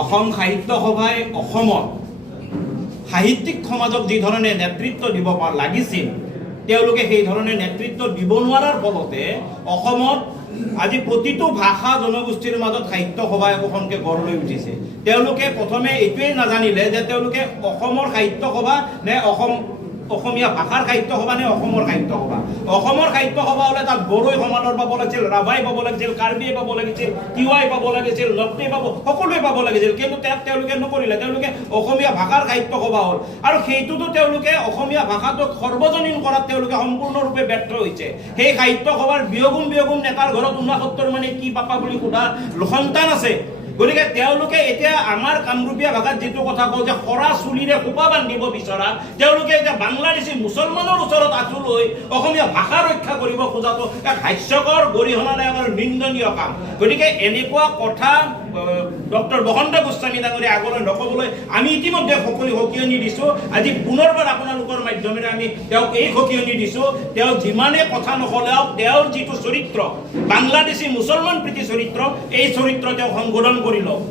অসম সাহিত্য সভাই অসমত সাহিত্যিক সমাজক যি ধৰণে নেতৃত্ব দিব লাগিছিল তেওঁলোকে সেই ধৰণে নেতৃত্ব দিব নোৱাৰাৰ ফলতে অসমত আজি প্ৰতিটো ভাষা জনগোষ্ঠীৰ মাজত সাহিত্য সভা একোখনকে গঢ় লৈ উঠিছে। তেওঁলোকে প্ৰথমে এইটোৱেই নাজানিলে যে তেওঁলোকে অসমৰ সাহিত্য সভা নে অসমীয়া ভাষাৰ সাহিত্য সভা নে অসমৰ সাহিত্য সভা। অসমৰ সাহিত্য সভা হ'লে তাত বড়োই সমাদৰ পাব লাগিছিল, ৰাভাই পাব লাগিছিল, কাৰ্বিয়ে পাব লাগিছিল, তিৱাই পাব লাগিছিল, নক্তি পাব, সকলোৱে পাব লাগিছিল। কিন্তু তেওঁলোকে নকৰিলে, তেওঁলোকে অসমীয়া ভাষাৰ সাহিত্য সভা হ'ল আৰু সেইটোতো তেওঁলোকে অসমীয়া ভাষাটোক সৰ্বজনীন কৰাত তেওঁলোকে সম্পূৰ্ণৰূপে ব্যৰ্থ হৈছে। সেই সাহিত্য সভাৰ বিয়গুম নেতাৰ ঘৰত 69 মানে কি পাপা বুলি সোধা সন্তান আছে। গতিকে তেওঁলোকে এতিয়া আমাৰ কামৰূপীয়া ভাষাত যিটো কথা কওঁ যে সৰা চুলিৰে খোপা বান্ধিব বিচৰা, তেওঁলোকে এতিয়া বাংলাদেশী মুছলমানৰ ওচৰত আঁচু লৈ অসমীয়া ভাষা ৰক্ষা কৰিব খোজাটো এক হাস্যকৰ, গৰিহণাদায়ক, নিন্দনীয় কাম। গতিকে এনেকুৱা কথা ডক্টৰ বসন্ত গোস্বামী ডাঙৰীয়া আগলৈ নক'বলৈ আমি ইতিমধ্যে সকলো সকিয়নি দিছোঁ। আজি পুনৰবাৰ আপোনালোকৰ মাধ্যমেৰে আমি তেওঁক এই সকিয়নি দিছোঁ, তেওঁ যিমানে কথা নকলেও তেওঁৰ যিটো চৰিত্ৰ বাংলাদেশী মুছলমান প্ৰীতি চৰিত্ৰ, এই চৰিত্ৰ তেওঁ সংশোধন কৰি লওক।